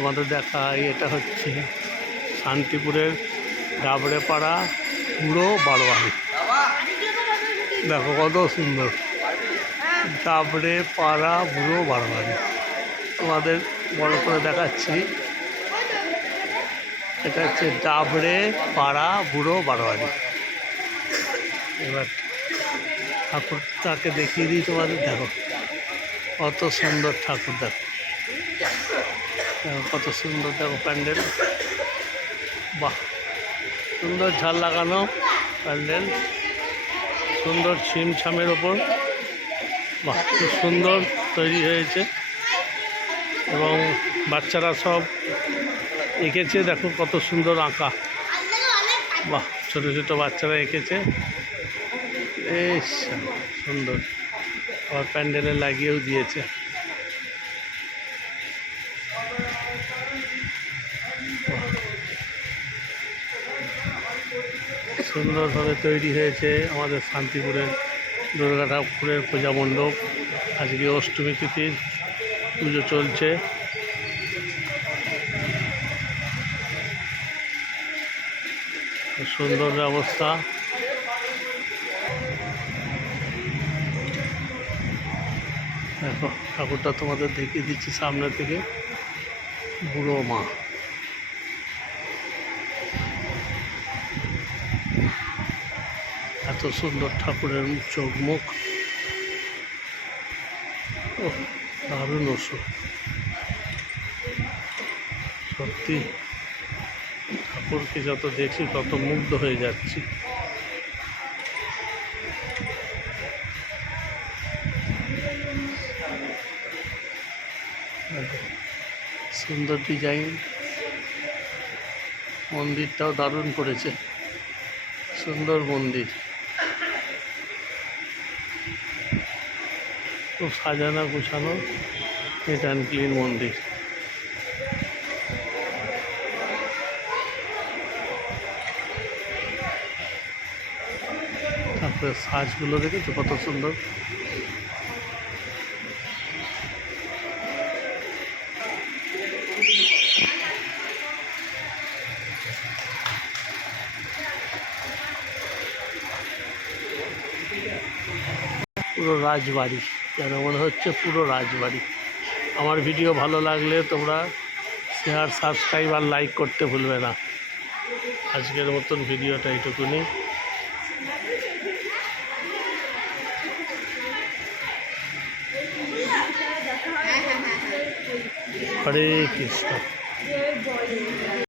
তোমাদের দেখাই, এটা হচ্ছে শান্তিপুরের ডাবরেপাড়া পুরো বারোয়ারি। দেখো কত সুন্দর, ডাবরেপাড়া পুরো বারোয়ারি। তোমাদের বড় করে দেখাচ্ছি, এটা হচ্ছে ডাবরেপাড়া বুড়ো বারোয়ারি। এবার ঠাকুরটাকে দেখিয়ে দিই তোমাদের। দেখো কত সুন্দর ঠাকুর, দেখো কত সুন্দর, দেখো প্যান্ডেল, বাহ সুন্দর ঝাল লাগানো প্যান্ডেল, সুন্দর ছিমছামের ওপর, বাহ খুব সুন্দর তৈরি হয়েছে। এবং বাচ্চারা সব এঁকেছে, দেখো কত সুন্দর আঁকা, বাহ ছোটো ছোটো বাচ্চারা এঁকেছে, বেশ সুন্দর। আবার প্যান্ডেলে লাগিয়েও দিয়েছে। সুন্দরভাবে তৈরি হয়েছে আমাদের শান্তিপুরের দুর্গা ঠাকুরের পূজা মণ্ডপ। আজকে অষ্টমী তিথির পুজো চলছে। সুন্দর ব্যবস্থা। দেখো ঠাকুরটা তোমাদের দেখিয়ে দিচ্ছি সামনে থেকে, বুড়ো মা। এত সুন্দর ঠাকুরের চোখ মুখ, ও দারুণ ওষুধ সত্যি। ঠাকুরকে যত দেখছি তত মুগ্ধ হয়ে যাচ্ছি। সুন্দর ডিজাইন, মন্দিরটাও দারুণ করেছে, সুন্দর মন্দির, খুব সাজানো গোছানো, নিট অ্যান্ড ক্লিন মন্দির। তারপরে সাজগুলো দেখেছো কত সুন্দর। পুরো রাজবাড়ি, যেন মনে হচ্ছে পুরো রাজবাড়ি। আমার ভিডিও ভালো লাগলে তোমরা শেয়ার, সাবস্ক্রাইব আর লাইক করতে ভুলবে না। আজকের মতন ভিডিওটা এইটুকুনি। হরে কৃষ্ণ।